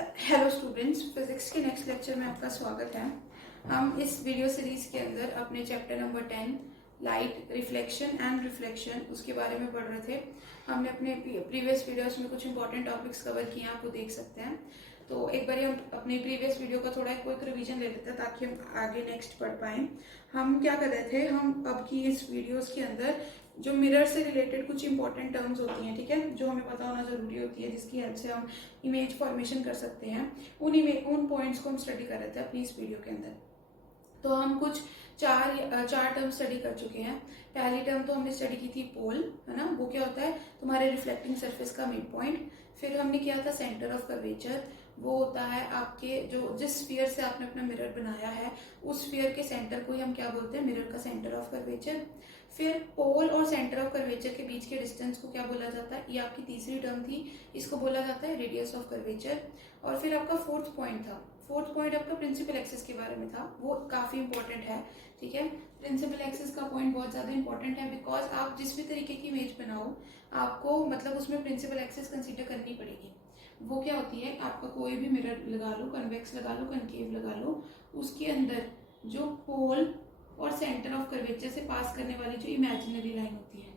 Hello students, physics के next lecture में आपका स्वागत है। हम इस वीडियो सीरीज के अंदर अपने chapter number 10 light reflection and reflection उसके बारे में पढ़ रहे थे। हमने अपने प्रीवियस वीडियोस में कुछ इंपॉर्टेंट टॉपिक्स कवर किए हैं, आपको देख सकते हैं। तो एक बार हम अपने प्रीवियस वीडियो का थोड़ा क्विक रिवीजन ले लेते हैं ताकि हम आगे नेक्स्ट पढ़ पाएँ। हम क्या कर रहे थे, हम अब की इस वीडियोस के अंदर जो मिरर से रिलेटेड कुछ इंपॉर्टेंट टर्म्स होती हैं, ठीक है, जो हमें पता होना जरूरी होती है, जिसकी हेल्प से हम इमेज फॉर्मेशन कर सकते हैं, उन पॉइंट्स को हम स्टडी कर रहे थे अपनी इस वीडियो के अंदर। तो हम कुछ चार टर्म स्टडी कर चुके हैं। पहली टर्म तो हमने स्टडी की थी पोल, है ना, वो क्या होता है, तुम्हारे रिफ्लेक्टिंग सरफेस का मिड पॉइंट। फिर हमने किया था सेंटर ऑफ कर्वेचर, वो होता है आपके जो जिस स्फीयर से आपने अपना मिरर बनाया है उस स्फीयर के सेंटर को ही हम क्या बोलते हैं, मिरर का सेंटर ऑफ कर्वेचर। फिर पोल और सेंटर ऑफ कर्वेचर के बीच के डिस्टेंस को क्या बोला जाता है, ये आपकी तीसरी टर्म थी, इसको बोला जाता है रेडियस ऑफ कर्वेचर। और फिर आपका फोर्थ पॉइंट था, फोर्थ पॉइंट आपका प्रिंसिपल एक्सिस के बारे में था, वो काफी इंपॉर्टेंट है, ठीक है। प्रिंसिपल एक्सिस का पॉइंट बहुत ज्यादा इंपॉर्टेंट है, बिकॉज आप जिस भी तरीके की इमेज बनाओ आपको मतलब उसमें प्रिंसिपल एक्सिस कंसीडर करनी पड़ेगी। वो क्या होती है, आपका कोई भी मिरर लगा लो, कन्वेक्स लगा लो, कनकेव लगा लो, उसके अंदर जो पोल और सेंटर ऑफ कर्वेचर से पास करने वाली जो इमेजिनरी लाइन होती है,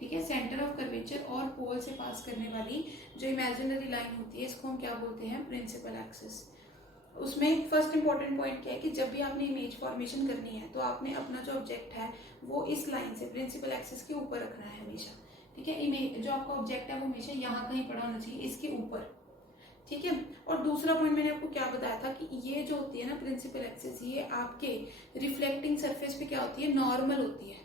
ठीक है, सेंटर ऑफ कर्वेचर और पोल से पास करने वाली जो इमेजिनरी लाइन होती है, इसको हम क्या बोलते हैं, प्रिंसिपल एक्सिस। उसमें फर्स्ट इंपॉर्टेंट पॉइंट क्या है कि जब भी आपने इमेज फॉर्मेशन करनी है तो आपने अपना जो ऑब्जेक्ट है वो इस लाइन से प्रिंसिपल एक्सिस के ऊपर रखना है हमेशा, ठीक है। इमेज जो आपका ऑब्जेक्ट है वो हमेशा यहाँ कहीं पड़ा होना चाहिए, इसके ऊपर, ठीक है। और दूसरा पॉइंट मैंने आपको क्या बताया था कि ये जो होती है ना प्रिंसिपल एक्सिस, ये आपके रिफ्लेक्टिंग सरफेस पे क्या होती है, नॉर्मल होती है,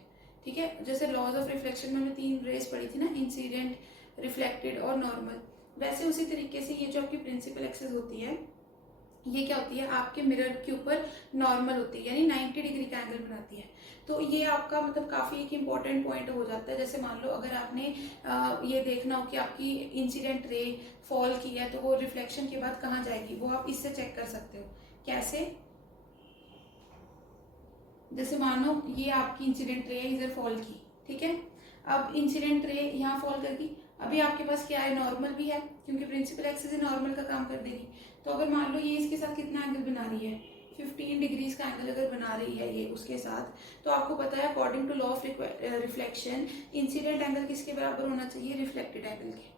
ठीक है। जैसे लॉज ऑफ रिफ्लेक्शन में हमने 3 रेस पढ़ी थी ना, इंसिडेंट, रिफ्लेक्टेड और नॉर्मल, वैसे उसी तरीके से ये जो आपकी प्रिंसिपल एक्सिस होती है ये क्या होती है, आपके मिरर के ऊपर नॉर्मल होती है, यानी 90 डिग्री का एंगल बनाती है। तो ये आपका मतलब काफी एक इम्पोर्टेंट पॉइंट हो जाता है। जैसे मान लो अगर आपने ये देखना हो कि आपकी इंसिडेंट रे फॉल की है तो वो रिफ्लेक्शन के बाद कहाँ जाएगी, वो आप इससे चेक कर सकते हो। कैसे, जैसे मानो ये आपकी इंसिडेंट रे इधर फॉल की, ठीक है। अब इंसिडेंट रे यहाँ फॉल करगी, अभी आपके पास क्या है, नॉर्मल भी है, क्योंकि प्रिंसिपल एक्सिस नॉर्मल का काम कर देगी। तो अगर मान लो ये इसके साथ कितना एंगल बना रही है, 15 डिग्रीज का एंगल अगर बना रही है ये उसके साथ, तो आपको पता है according to law of reflection incident angle किसके बराबर होना चाहिए, रिफ्लेक्टेड एंगल के,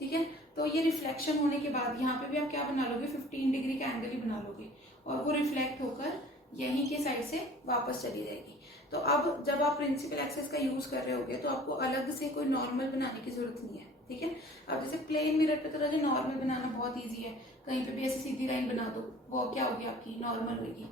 ठीक है। तो ये रिफ्लेक्शन होने के बाद यहाँ पे भी आप क्या बना लोगे, 15 डिग्री का एंगल ही बना लोगे, और वो रिफ्लेक्ट होकर यहीं के साइड से वापस चली जाएगी। तो अब जब आप प्रिंसिपल एक्सिस का यूज कर रहे होगे तो आपको अलग से कोई नॉर्मल बनाने की जरूरत नहीं है, ठीक है। अब जैसे प्लेन मिरर पे तो नॉर्मल बनाना बहुत इजी है, कहीं पे भी ऐसी सीधी लाइन बना दो, वो क्या होगी, आपकी नॉर्मल होगी।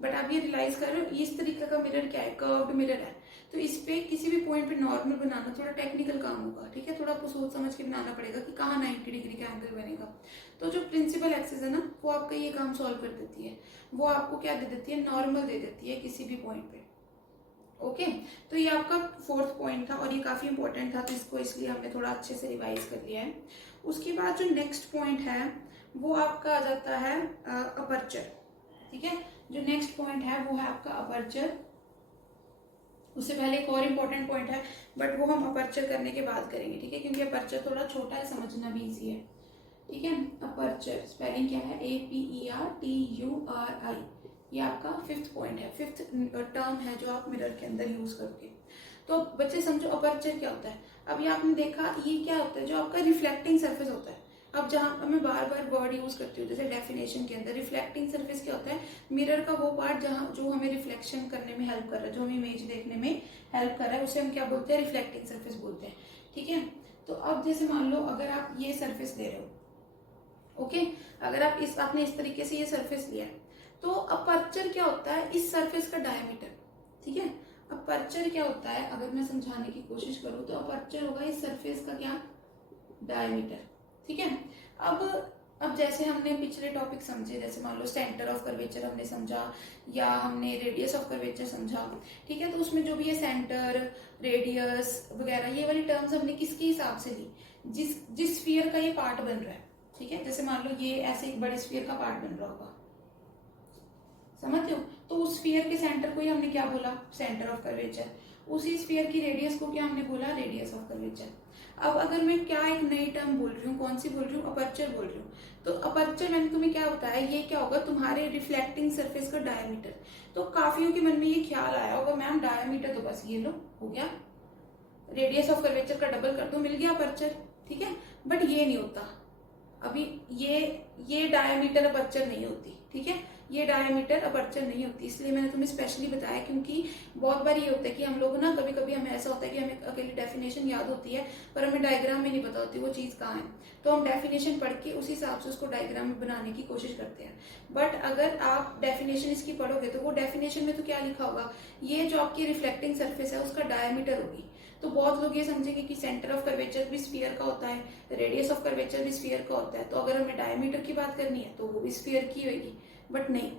बट आप ये रियलाइज कर रहे हो इस तरीके का मिरर क्या है, कर्व्ड मिरर है, तो इस पे किसी भी पॉइंट पे नॉर्मल बनाना थोड़ा टेक्निकल काम होगा, ठीक है। थोड़ा आपको सोच समझ के बनाना पड़ेगा कि कहाँ 90 डिग्री का एंगल बनेगा। तो जो प्रिंसिपल एक्सिस है ना, वो आपका ये काम सॉल्व कर देती है, वो आपको क्या दे देती है, नॉर्मल दे देती है किसी भी पॉइंट पे। ओके, तो ये आपका फोर्थ पॉइंट था और ये काफी इंपॉर्टेंट था, तो इसको इसलिए हमने थोड़ा अच्छे से रिवाइज कर लिया है। उसके बाद जो नेक्स्ट पॉइंट है वो आपका आ जाता है अपर्चर, ठीक है। जो नेक्स्ट पॉइंट है वो है आपका अपर्चर। उससे पहले एक और इम्पोर्टेंट पॉइंट है, बट वो हम अपर्चर करने के बाद करेंगे, ठीक है, क्योंकि अपर्चर थोड़ा छोटा है, समझना भी इजी है, ठीक है। अपर्चर स्पेलिंग क्या है, APERTURI, ये आपका फिफ्थ पॉइंट है, फिफ्थ टर्म है जो आप मिरर के अंदर यूज करोगे। तो बच्चे समझो अपर्चर क्या होता है। अब ये आपने देखा, ये क्या होता है, जो आपका रिफ्लेक्टिंग सरफेस होता है। अब जहां मैं बार बार वर्ड यूज करती हूँ, जैसे डेफिनेशन के अंदर रिफ्लेक्टिंग सरफेस क्या होता है, मिरर का वो पार्ट जहां जो हमें रिफ्लेक्शन करने में हेल्प कर रहा है, जो हमें इमेज देखने में हेल्प कर रहा है, उसे हम क्या बोलते हैं, रिफ्लेक्टिंग सरफेस बोलते हैं, ठीक है। तो अब जैसे मान लो अगर आप ये सरफेस ले रहे हो, ओके, अगर आप आपने इस तरीके से ये सरफेस लिया है, तो अपर्चर क्या होता है, इस सरफेस का डायमीटर, ठीक है। अपर्चर क्या होता है, अगर मैं समझाने की कोशिश करूं तो अपर्चर होगा इस सरफेस का क्या, डायमीटर, ठीक है। अब जैसे हमने पिछले टॉपिक समझे, जैसे मान लो सेंटर ऑफ कर्वेचर हमने समझा या हमने रेडियस ऑफ कर्वेचर समझा, ठीक है। तो उसमें जो भी है सेंटर, रेडियस वगैरह, ये वाली टर्म्स हमने किसके हिसाब से ली, जिस स्फीयर का ये पार्ट बन रहा है, ठीक है। जैसे मान लो ये ऐसे एक बड़े स्फीयर का पार्ट बन रहा होगा, समझते हो, तो उस स्फीयर के सेंटर को ही हमने क्या बोला, सेंटर ऑफ कर्वेचर। उसी स्फीयर की रेडियस को क्या हमने बोला, रेडियस ऑफ कर्वेचर। अब अगर मैं क्या एक नई टर्म बोल रही हूँ, कौन सी बोल रही हूँ, अपर्चर बोल रही हूँ। तो अपर्चर मैंने तुम्हें क्या बताया, ये क्या होगा, तुम्हारे रिफ्लेक्टिंग सरफेस का डायमीटर। तो काफियों के मन में ये ख्याल आया होगा, मैम डायमीटर तो बस ये लो हो गया, रेडियस ऑफ कर्वेचर का डबल कर दो मिल गया अपर्चर, ठीक है। बट ये नहीं होता। अभी ये डायमीटर अपर्चर नहीं होती, ठीक है, ये डायमीटर अपर्चर नहीं होती। इसलिए मैंने तुम्हें स्पेशली बताया, क्योंकि बहुत बार ये होता है कि हम लोग ना कभी कभी हमें ऐसा होता है कि हमें अकेली डेफिनेशन याद होती है पर हमें डायग्राम में नहीं पता होती वो चीज़ कहाँ है। तो हम डेफिनेशन पढ़ के उस हिसाब से उसको डायग्राम में बनाने की कोशिश करते हैं। बट अगर आप डेफिनेशन इसकी पढ़ोगे तो वो डेफिनेशन में तो क्या लिखा होगा, ये जो आपकी रिफ्लेक्टिंग सर्फेस है उसका डायमीटर होगी। तो बहुत लोग ये समझेंगे कि सेंटर ऑफ कर्वेचर भी स्फीयर का होता है, रेडियस ऑफ कर्वेचर भी स्फीयर का होता है, तो अगर हमें डायमीटर की बात करनी है तो वो भी स्फीयर की होगी। बट नहीं,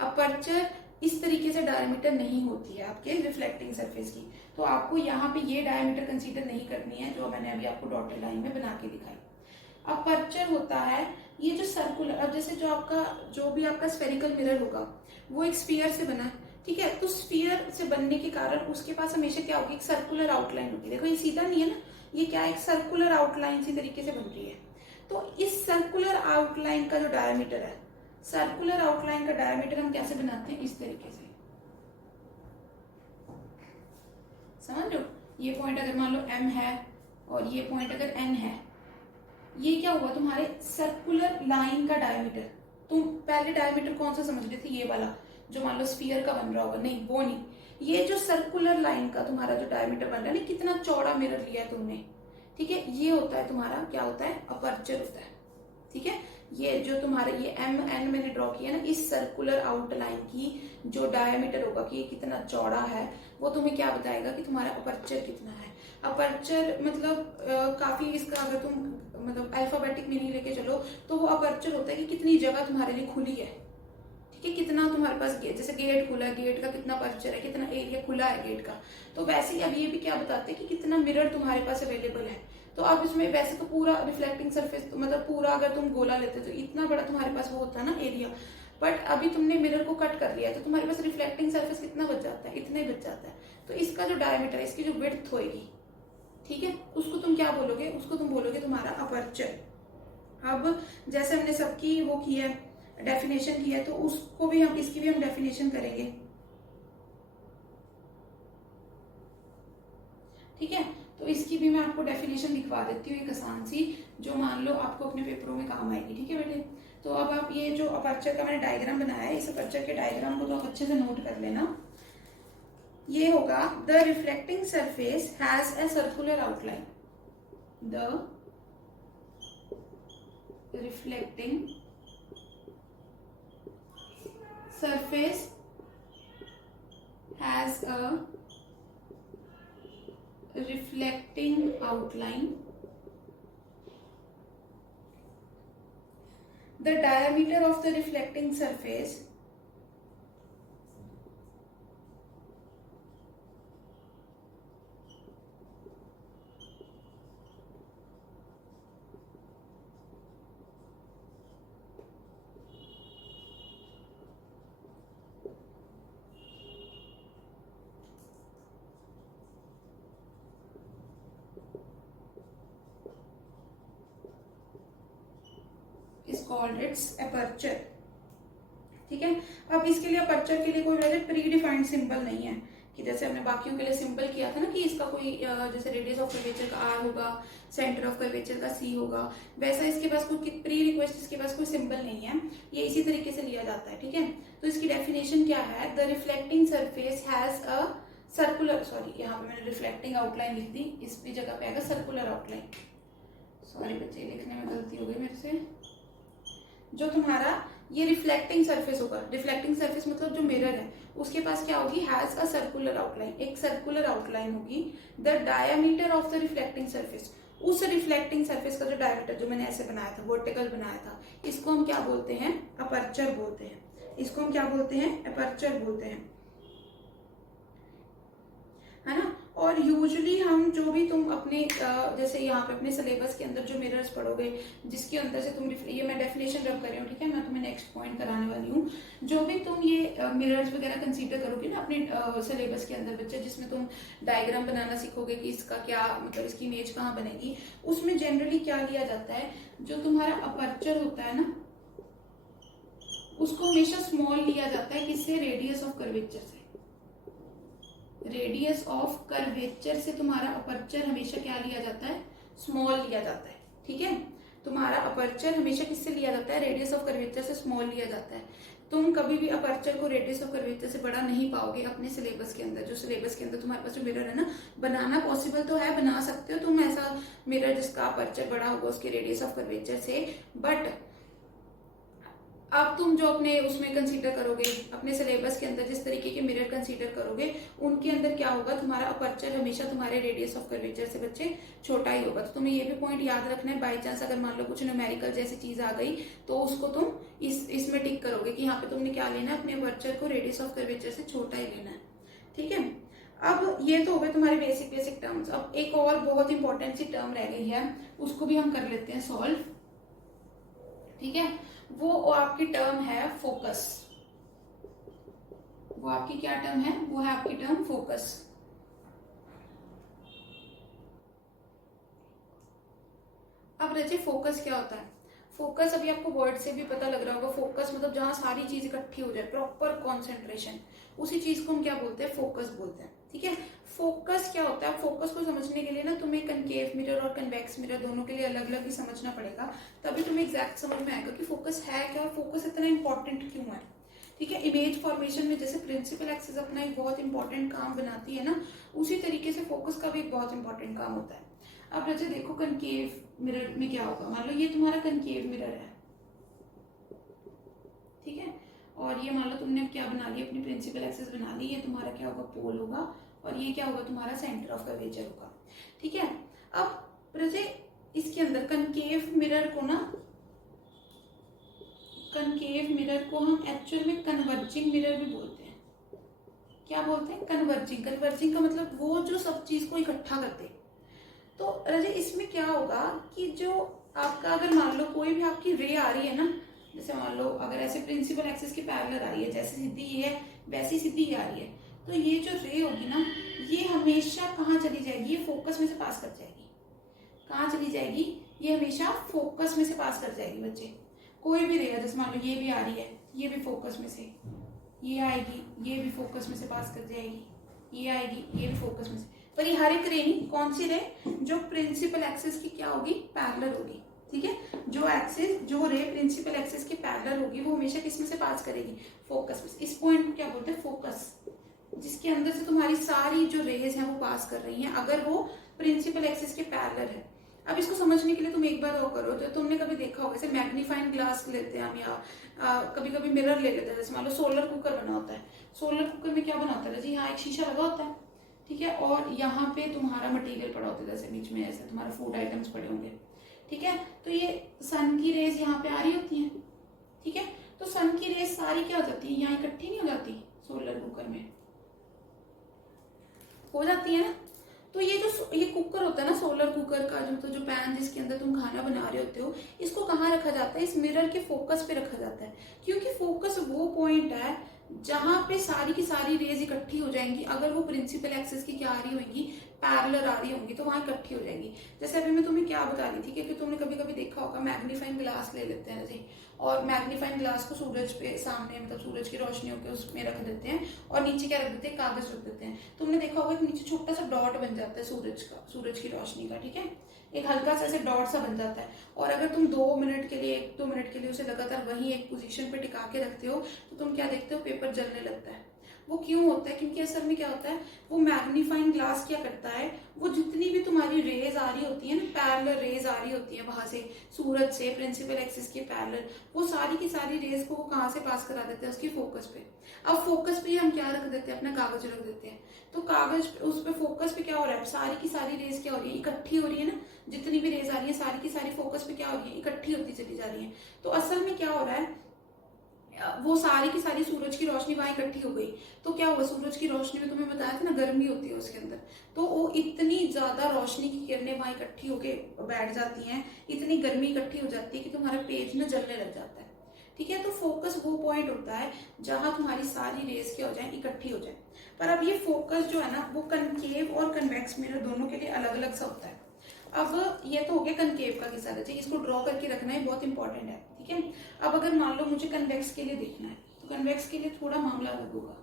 अपर्चर इस तरीके से डायमीटर नहीं होती है आपके रिफ्लेक्टिंग सरफेस की। तो आपको यहाँ पे ये डायमीटर कंसीडर नहीं करनी है जो मैंने अभी आपको डॉटेड लाइन में बना के दिखाई। अपर्चर होता है ये जो सर्कुलर, अब जैसे जो भी आपका स्फेरिकल मिरर होगा वो एक स्फीयर से बना है, ठीक है। तो स्फीयर से बनने के कारण उसके पास हमेशा क्या होगी, एक सर्कुलर आउटलाइन होगी। देखो ये सीधा नहीं है ना, ये क्या एक सर्कुलर आउटलाइन इसी तरीके से बन रही है। तो इस सर्कुलर आउटलाइन का जो डायमीटर है, सर्कुलर आउटलाइन का डायमीटर हम कैसे बनाते हैं, इस तरीके से, समझ लो। ये पॉइंट अगर मान लो M है और ये पॉइंट अगर N है, ये क्या हुआ तुम्हारे सर्कुलर लाइन का डायमीटर। तुम पहले डायमीटर कौन सा समझ रहे थे, ये वाला जो मान लो स्फीयर का बन रहा होगा, नहीं वो नहीं, ये जो सर्कुलर लाइन का तुम्हारा जो डायमीटर बन रहा है ना, कितना चौड़ा मिरर लिया है तुमने, ठीक है, ये होता है तुम्हारा, क्या होता है, अपर्चर होता है, ठीक है। ये जो तुम्हारा ये MN मैंने ड्रॉ किया ना, इस सर्कुलर आउटलाइन की जो डायमीटर होगा कि ये कितना चौड़ा है, वो तुम्हें क्या बताएगा कि तुम्हारा अपर्चर कितना है। अपर्चर मतलब काफी इसका अगर तुम मतलब अल्फाबेटिक मीनिंग लेके चलो तो वो अपर्चर होता है कि कितनी जगह तुम्हारे लिए खुली है, ठीक है, कितना तुम्हारे पास जैसे गेट खुला है, गेट का कितना अपर्चर है, कितना एरिया खुला है गेट का। तो वैसे ही अब ये भी क्या बताते हैं कि कितना मिरर तुम्हारे पास अवेलेबल है। तो अब इसमें वैसे तो पूरा रिफ्लेक्टिंग सरफेस तो मतलब पूरा अगर तुम गोला लेते तो इतना बड़ा तुम्हारे पास वो होता है ना एरिया, बट अभी तुमने मिरर को कट कर लिया है तो तुम्हारे पास रिफ्लेक्टिंग सरफेस कितना बच जाता है, इतना ही बच जाता है। तो इसका जो डायमीटर है, इसकी जो विड्थ होगी, ठीक है, उसको तुम क्या बोलोगे, उसको तुम बोलोगे तुम्हारा अपर्चर। अब जैसे हमने सबकी वो की है, डेफिनेशन की है, तो उसको भी हम इसकी भी हम डेफिनेशन करेंगे, ठीक है। तो इसकी भी मैं आपको डेफिनेशन लिखवा देती हूँ एक आसान सी, जो मान लो आपको अपने पेपरों में काम आएगी, ठीक है बेटे। तो अब आप ये जो अपर्चर का मैंने डायग्राम बनाया है, इस अपर्चर के डायग्राम को तो आप अच्छे से नोट कर लेना। ये होगा the reflecting surface has a circular outline, the reflecting surface has a reflecting outline. The diameter of the reflecting surface is called its aperture, ठीक है। अब इसके लिए अपर्चर के लिए कोई वैसे प्री डिफाइंड सिंबल नहीं है कि जैसे हमने बाकियों के लिए सिंबल किया था ना कि इसका कोई जैसे रेडियस ऑफ कर्वेचर का R होगा, सेंटर ऑफ कर्वेचर का C होगा, वैसा इसके पास कोई प्री रिक्वेस्ट, इसके पास कोई सिंबल नहीं है, ये इसी तरीके से लिया जाता है, ठीक है। तो इसकी डेफिनेशन क्या है, the reflecting surface has a circular, sorry यहाँ पे मैंने रिफ्लेक्टिंग आउटलाइन लिख दी, इस भी जगह पे आएगा सर्कुलर आउटलाइन, सॉरी बच्चे लिखने में गलती हो गई मेरे से। जो तुम्हारा ये रिफ्लेक्टिंग सरफेस होगा, रिफ्लेक्टिंग सरफेस मतलब जो मिरर है उसके पास क्या होगी, हैज अ सर्कुलर आउटलाइन, एक सर्कुलर आउटलाइन होगी। The diameter of the reflecting surface, उस रिफ्लेक्टिंग सरफेस का जो डायमीटर जो मैंने ऐसे बनाया था, वर्टिकल बनाया था, इसको हम क्या बोलते हैं, अपर्चर बोलते हैं, इसको हम क्या बोलते हैं, अपर्चर बोलते हैं। है ना। और यूजुअली हम जो भी तुम अपने जैसे यहाँ पे अपने सिलेबस के अंदर जो मिरर्स पढ़ोगे, जिसके अंदर से तुम ये मैं डेफिनेशन रब कर रही हूँ, ठीक है, मैं तुम्हें नेक्स्ट पॉइंट कराने वाली हूँ। जो भी तुम ये मिरर्स वगैरह कंसीडर करोगे ना अपने सिलेबस के अंदर बच्चे, जिसमें तुम डायग्राम बनाना सीखोगे कि इसका क्या मतलब, इसकी इमेज कहाँ बनेगी, उसमें जनरली क्या लिया जाता है, जो तुम्हारा अपर्चर होता है ना, उसको हमेशा स्मॉल लिया जाता है। किससे? रेडियस ऑफ कर्वेचर से। रेडियस ऑफ कर्वेचर से तुम्हारा अपर्चर हमेशा क्या लिया जाता है? स्मॉल लिया जाता है, ठीक है। तुम्हारा अपर्चर हमेशा किससे लिया जाता है? रेडियस ऑफ कर्वेचर से स्मॉल लिया जाता है। तुम कभी भी अपर्चर को रेडियस ऑफ कर्वेचर से बड़ा नहीं पाओगे अपने सिलेबस के अंदर। जो सिलेबस के अंदर तुम्हारे पास जो मिरर है ना, बनाना पॉसिबल तो है, बना सकते हो तुम ऐसा मिरर जिसका अपर्चर बड़ा होगा उसके रेडियस ऑफ कर्वेचर से, बट अब तुम जो अपने उसमें कंसीडर करोगे, अपने सिलेबस के अंदर जिस तरीके के मिरर कंसीडर करोगे, उनके अंदर क्या होगा, तुम्हारा अपर्चर हमेशा तुम्हारे रेडियस ऑफ कर्वेचर से बच्चे छोटा ही होगा। तो तुम्हें ये भी पॉइंट याद रखना है। बाई चांस अगर मान लो कुछ न्यूमेरिकल जैसी चीज आ गई, तो उसको तुम इसमें टिक करोगे कि यहाँ पे तुमने क्या लेना है, अपने अपर्चर को रेडियस ऑफ कर्वेचर से छोटा ही लेना है, ठीक है। अब ये तो हो गए तुम्हारे बेसिक टर्म्स। अब एक और बहुत इंपॉर्टेंट सी टर्म रह गई है, उसको भी हम कर लेते हैं सॉल्व, ठीक है। वो आपकी टर्म है फोकस। वो आपकी क्या टर्म है? वो है आपकी टर्म फोकस। अब रचे फोकस क्या होता है? फोकस अभी आपको वर्ड से भी पता लग रहा होगा। फोकस मतलब जहां सारी चीज इकट्ठी हो जाए, प्रॉपर कॉन्सेंट्रेशन, उसी चीज को हम क्या बोलते हैं? फोकस बोलते हैं, ठीक है। फोकस क्या होता है? फोकस को समझने के लिए ना तुम्हें कनकेव मिरर और कन्वेक्स मिरर दोनों के लिए अलग अलग ही समझना पड़ेगा, तभी तुम्हें एग्जैक्ट समझ में आएगा कि फोकस है क्या और फोकस इतना इंपॉर्टेंट क्यों है, ठीक है। इमेज फॉर्मेशन में जैसे प्रिंसिपल एक्सिस अपना एक बहुत इंपॉर्टेंट काम बनाती है ना, उसी तरीके से फोकस का भी एक बहुत इंपॉर्टेंट काम होता है। अब रचे देखो कनकेव मिरर में क्या होगा। मान लो ये तुम्हारा कनकेव मिरर है, ठीक है, और ये मान लो तुमने क्या बना लिया, अपनी प्रिंसिपल एक्सिस बना ली। ये तुम्हारा क्या होगा? पोल होगा, और ये क्या होगा? तुम्हारा सेंटर ऑफ कर्वेचर होगा, ठीक है। अब रचे इसके अंदर कनकेव मिरर को ना, कनकेव मिरर को हम एक्चुअल में कन्वर्जिंग मिरर भी बोलते हैं। क्या बोलते हैं? कन्वर्जिंग। कन्वर्जिंग का मतलब वो जो सब चीज को इकट्ठा करते हैं। तो रजे इसमें क्या होगा कि जो आपका, अगर मान लो कोई भी आपकी रे आ रही है ना, जैसे मान लो अगर ऐसे प्रिंसिपल एक्सिस की पैरेलल आ रही है, जैसे सीधी ये है वैसी सीधी ये आ रही है, तो ये जो रे होगी ना, ये हमेशा कहाँ चली जाएगी? ये फोकस में से पास कर जाएगी। कहाँ चली जाएगी? ये हमेशा फोकस में से पास कर जाएगी बच्चे। कोई भी रे है, जैसे मान लो ये भी आ रही है, ये भी फोकस में से, ये आएगी, ये भी फोकस में से पास कर जाएगी, ये आएगी, ये भी फोकस में से। पर ये हर एक रे नहीं, कौन सी रे? जो प्रिंसिपल एक्सिस की क्या होगी? पैरेलल होगी, ठीक है। जो एक्सिस, जो रे प्रिंसिपल एक्सिस की पैरेलल होगी, वो हमेशा किस में से पास करेगी? फोकस में। इस पॉइंट को क्या बोलते हैं? फोकस, जिसके अंदर से तुम्हारी सारी जो रेज हैं वो पास कर रही हैं, अगर वो प्रिंसिपल एक्सिस के पैरेलल है। अब इसको समझने के लिए तुम एक बार और करो, तो तुमने कभी देखा होगा, जैसे मैग्नीफाइंग ग्लास लेते हैं हम, या कभी कभी मिरर ले लेते हैं। जैसे मान लो सोलर कुकर बना होता है, सोलर कुकर में क्या बना होता है जी? यहाँ एक शीशा लगा होता है, ठीक है, और यहाँ पे तुम्हारा मटेरियल पड़ा होता है, जैसे बीच में ऐसे तुम्हारा फूड आइटम्स पड़े होंगे, ठीक है। तो ये सन की रेज यहाँ पे आ रही होती है, ठीक है। तो सन की रेज सारी क्या हो जाती है? यहाँ इकट्ठी नहीं हो जाती? सोलर कुकर में हो जाती है ना। तो ये जो ये कुकर होता है ना, सोलर कुकर का जो पैन जिसके अंदर तुम खाना बना रहे होते हो, इसको कहाँ रखा जाता है? इस मिरर के फोकस पे रखा जाता है, क्योंकि फोकस वो पॉइंट है जहां पे सारी की सारी रेज इकट्ठी हो जाएंगी। अगर वो प्रिंसिपल एक्सिस की क्या आ रही होगी? पैरेलल आ रही होंगी, तो वहां इकट्ठी हो जाएगी। जैसे अभी मैं तुम्हें क्या बता रही थी कि तुमने कभी कभी देखा होगा, मैग्नीफाइंग ग्लास ले लेते हैं जी, और मैग्नीफाइंग ग्लास को सूरज पे सामने, मतलब सूरज की रोशनी होकर उसमें रख देते हैं, और नीचे क्या रख देते हैं? कागज रख देते हैं। तुमने देखा होगा कि नीचे छोटा सा डॉट बन जाता है सूरज का, सूरज की रोशनी का, ठीक है, एक हल्का सा ऐसे डॉट सा बन जाता है। और अगर तुम 2 मिनट के लिए, 1-2 मिनट के लिए उसे लगातार वहीं एक पोजीशन पे टिका के रखते हो, तो तुम क्या देखते हो? पेपर जलने लगता है। वो क्यों होता है? क्योंकि असल में क्या होता है, वो मैग्नीफाइंग ग्लास क्या करता है, वो जितनी भी तुम्हारी रेज आ रही होती है ना, पैरेलल रेज आ रही होती है वहां से, सूरज से प्रिंसिपल एक्सिस के पैरेलल, वो सारी की सारी रेज को वो कहाँ से पास करा देते हैं? उसकी फोकस पे। अब फोकस पे हम क्या रख देते हैं? अपना कागज रख देते हैं। तो कागज उस पे, फोकस पे क्या हो रहा है? सारी की सारी रेज क्या हो रही है? इकट्ठी हो रही है ना। जितनी भी रेज आ रही है सारी की सारी फोकस पे क्या हो रही है? इकट्ठी होती चली जा रही है। तो असल में क्या हो रहा है, वो सारी की सारी सूरज की रोशनी वहां इकट्ठी हो गई, तो क्या हुआ, सूरज की रोशनी में तुम्हें बताया था ना गर्मी होती है उसके अंदर, तो वो इतनी ज्यादा रोशनी की किरणें वहां इकट्ठी होके बैठ जाती हैं, इतनी गर्मी इकट्ठी हो जाती है कि तुम्हारा पेज ना जलने लग जाता है। ठीक है, तो फोकस वो पॉइंट होता है जहां तुम्हारी सारी रेस क्या हो जाए, इकट्ठी हो जाए। पर अब ये फोकस जो है ना, वो कनकेव और कन्वेक्स मिरर दोनों के लिए अलग अलग सा होता है। अब ये तो हो गया कनकेव का किस्सा, इसको ड्रॉ करके रखना है, बहुत इंपॉर्टेंट है। ठीक है, अब अगर मान लो मुझे कन्वेक्स के लिए देखना है, तो कन्वेक्स के लिए थोड़ा मामला अलग होगा।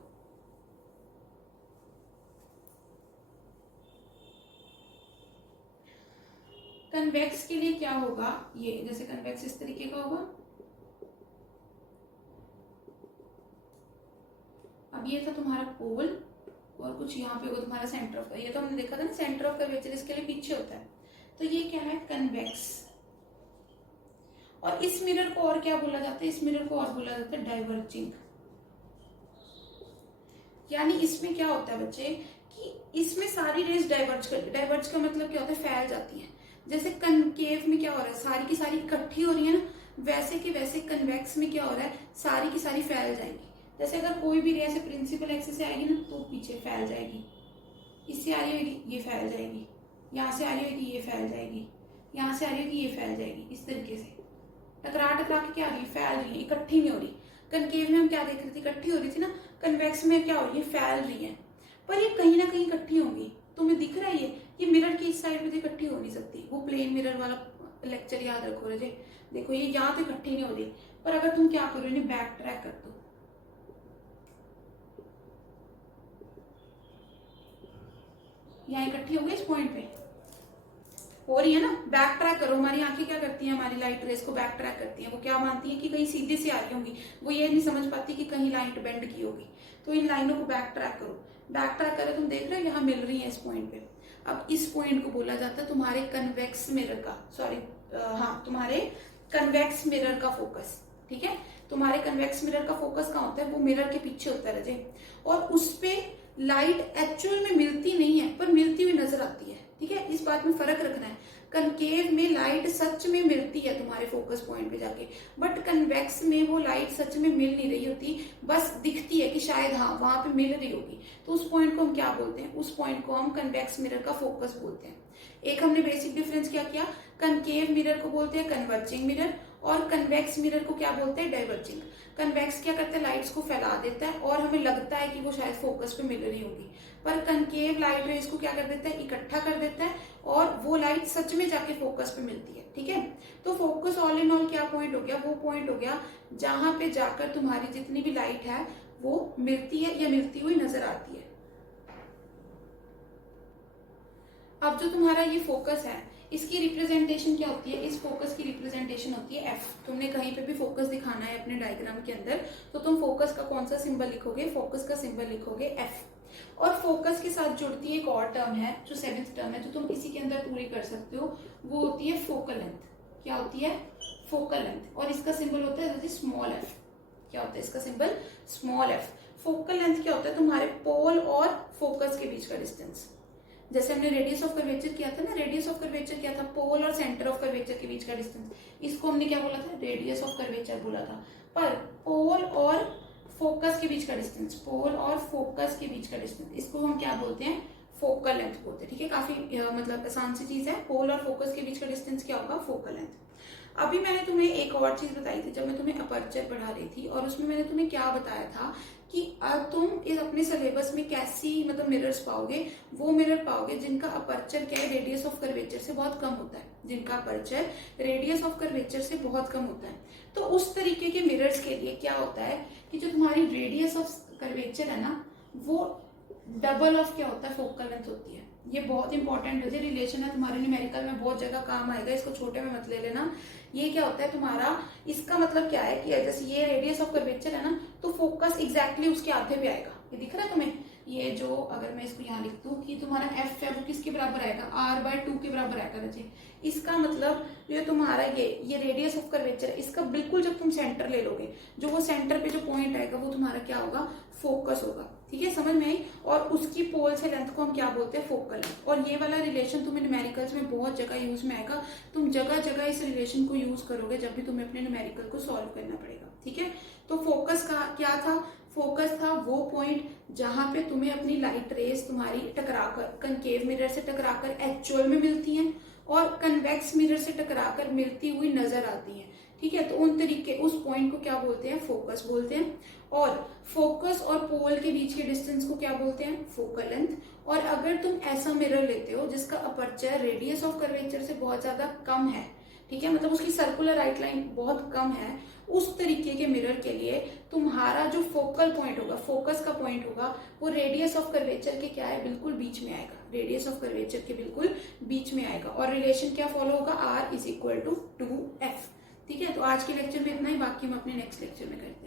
कन्वेक्स के लिए क्या होगा, ये जैसे कन्वेक्स इस तरीके का होगा। अब ये था तुम्हारा पोल, और कुछ यहाँ पे होगा तुम्हारा सेंटर ऑफ, ये तो हमने देखा था ना, सेंटर ऑफ कर्वेचर इसके लिए पीछे होता है। तो ये क्या है, कन्वेक्स। और इस मिरर को और क्या बोला जाता है, इस मिरर को और बोला जाता है डाइवर्जिंग। यानी इसमें क्या होता है बच्चे, कि इसमें सारी रेस डाइवर्ज कर, डाइवर्ज का मतलब क्या होता है, फैल जाती है। जैसे कनकेव में क्या हो रहा है, सारी की सारी इकट्ठी हो रही है ना, वैसे कि वैसे कन्वेक्स में क्या हो रहा है, सारी की सारी फैल जाएंगी। जैसे अगर कोई भी रे ऐसे प्रिंसिपल एक्सिस से आएगी ना, तो पीछे फैल जाएगी, इससे आ रही होगी ये फैल जाएगी, यहाँ से आ रही होगी ये फैल जाएगी, यहाँ से आ रही होगी ये फैल जाएगी। इस तरीके से टकरा टकरा के क्या हो रही है, फैल रही है, इकट्ठी नहीं हो रही। कनकेव में हम क्या देख रहे थे, इकट्ठी हो रही थी ना, कन्वेक्स में क्या हो रही है, फैल रही है। पर ये कहीं ना कहीं इकट्ठी होंगी, तुम्हें दिख रहा है ये मिरर की इस साइड पे तो इकट्ठी हो नहीं सकती। वो प्लेन मिरर वाला लेक्चर याद रखो रजे, देखो ये यहाँ तो इकट्ठी नहीं हो रही। पर अगर तुम क्या करो, इन्हें बैक ट्रैक कर दो, यहाँ इकट्ठी हो गई, इस पॉइंट पे हो रही है ना, बैक ट्रैक करो। हमारी आंखें क्या करती हैं, हमारी लाइट रेस को बैक ट्रैक करती हैं। वो क्या मानती है कि कहीं सीधे से आ रही होंगी, वो ये नहीं समझ पाती कि कहीं लाइट बेंड की होगी। तो इन लाइनों को बैक ट्रैक करो, बैक ट्रैक करो, तुम देख रहे हो यहाँ मिल रही है इस पॉइंट पे। अब इस पॉइंट को बोला जाता है तुम्हारे कन्वेक्स मिरर का, सॉरी हाँ, तुम्हारे कन्वेक्स मिरर का फोकस। ठीक है, तुम्हारे कन्वेक्स मिरर का फोकस कहाँ होता है, वो मिरर के पीछे होता है रजे, और उस पे लाइट एक्चुअल में मिलती नहीं है, पर मिलती हुई नजर आती है। ठीक है, इस बात में फर्क रखना है। कनकेव में लाइट सच में मिलती है तुम्हारे फोकस पॉइंट पे जाके, बट कन्वेक्स में वो लाइट सच में मिल नहीं रही होती, बस दिखती है कि शायद हाँ वहां पे मिल रही होगी। तो उस पॉइंट को हम क्या बोलते हैं, उस पॉइंट को हम कन्वेक्स मिरर का फोकस बोलते हैं। एक हमने बेसिक डिफरेंस क्या किया, कनकेव मिरर को बोलते हैं कन्वर्जिंग मिरर, और कन्वेक्स मिरर को क्या बोलते हैं, डाइवर्जिंग। कन्वेक्स क्या करता है, लाइट्स को फैला देता है और हमें लगता है कि वो शायद फोकस पे मिल रही होगी, पर कनकेव लाइट रेस को क्या कर देता है, इकट्ठा कर देता है, और वो लाइट सच में जाके फोकस पे मिलती है। ठीक है, तो फोकस ऑल इन ऑल क्या पॉइंट हो गया, वो पॉइंट हो गया जहां पे जाकर तुम्हारी जितनी भी लाइट है वो मिलती है या मिलती हुई नजर आती है। अब जो तुम्हारा ये फोकस है, इसकी रिप्रेजेंटेशन क्या होती है, इस फोकस की रिप्रेजेंटेशन होती है एफ। तुमने कहीं पे भी फोकस दिखाना है अपने डायग्राम के अंदर, तो तुम फोकस का कौन सा सिंबल लिखोगे, फोकस का सिंबल लिखोगे एफ। और फोकस के साथ जुड़ती है एक और टर्म है, जो 7th टर्म है, जो तुम इसी के अंदर पूरी कर सकते हो, वो होती है फोकल लेंथ। क्या होती है, फोकल लेंथ, और इसका सिंबल होता है स्मॉल एफ। क्या होता है इसका symbol, small F. Focal length क्या होता है, तुम्हारे पोल और फोकस के बीच का डिस्टेंस। जैसे हमने रेडियस ऑफ कर्वेचर किया था ना, रेडियस ऑफ कर्वेचर क्या था, पोल और सेंटर ऑफ कर्वेचर के बीच का डिस्टेंस, इसको हमने क्या बोला था, रेडियस ऑफ कर्वेचर बोला था। पर पोल और फोकस के बीच का डिस्टेंस, पोल और फोकस के बीच का डिस्टेंस, इसको हम क्या बोलते हैं, फोकल लेंथ बोलते हैं। ठीक है, काफी मतलब आसान सी चीज है। पोल और फोकस के बीच का डिस्टेंस क्या होगा, फोकल लेंथ। अभी मैंने तुम्हें एक और चीज बताई थी जब मैं तुम्हें अपर्चर पढ़ा रही थी, और उसमें मैंने तुम्हें क्या बताया था कि अब तुम इस अपने सिलेबस में कैसी मतलब मिरर्स पाओगे, वो मिरर पाओगे जिनका अपर्चर क्या है, रेडियस ऑफ कर्वेचर से बहुत कम होता है, जिनका अपर्चर रेडियस ऑफ कर्वेचर से बहुत कम होता है। तो उस तरीके के मिरर्स के लिए क्या होता है कि जो तुम्हारी रेडियस ऑफ कर्वेचर है ना, वो डबल ऑफ क्या होता है, फोकल लेंथ होती है। ये बहुत इंपॉर्टेंट है, रिलेशन है, तुम्हारे न्यूमेरिकल में बहुत जगह काम आएगा, इसको छोटे में मत ले लेना। ये क्या होता है तुम्हारा, इसका मतलब क्या है कि जैसे ये रेडियस ऑफ कर्वेचर है ना, तो फोकस एग्जैक्टली उसके आधे पे आएगा। ये दिख रहा है तुम्हें, ये जो अगर मैं इसको यहाँ लिख दूं कि तुम्हारा एफ है वो किसके बराबर आएगा, r/2 के बराबर आएगा बच्चे। इसका मतलब जो तुम्हारा ये रेडियस ऑफ कर्वेचर है, इसका बिल्कुल जब तुम सेंटर ले लोगे, जो वो सेंटर पे जो पॉइंट आएगा वो तुम्हारा क्या होगा, फोकस होगा। ठीक है, समझ में आई। और उसकी पोल से लेंथ को हम क्या बोलते हैं, फोकल लेंथ। और ये वाला रिलेशन तुम्हें न्यूमेरिकल्स में बहुत जगह यूज में आएगा, तुम जगह जगह इस रिलेशन को यूज करोगे जब भी तुम्हें अपने न्यूमेरिकल को सॉल्व करना पड़ेगा। ठीक है, तो फोकस का क्या था, फोकस था वो पॉइंट जहां पे तुम्हें अपनी लाइट रेज तुम्हारी टकराकर कनकेव मिरर से टकराकर एक्चुअल में मिलती हैं और कन्वेक्स मिरर से टकराकर मिलती हुई नजर आती हैं। ठीक है, तो उन तरीके उस पॉइंट को क्या बोलते हैं, फोकस बोलते हैं। और फोकस और पोल के बीच के डिस्टेंस को क्या बोलते हैं, फोकल लेंथ। और अगर तुम ऐसा मिरर लेते हो जिसका अपर्चर रेडियस ऑफ कर्वेचर से बहुत ज्यादा कम है, ठीक है, मतलब उसकी सर्कुलर राइट लाइन बहुत कम है, उस तरीके के मिरर के लिए तुम्हारा जो फोकल पॉइंट होगा, फोकस का पॉइंट होगा, वो रेडियस ऑफ कर्वेचर के क्या है, बिल्कुल बीच में आएगा, रेडियस ऑफ कर्वेचर के बिल्कुल बीच में आएगा। और रिलेशन क्या फॉलो होगा, R = 2F। ठीक है, तो आज के लेक्चर में इतना ही, बाकी हम अपने नेक्स्ट लेक्चर में करते हैं।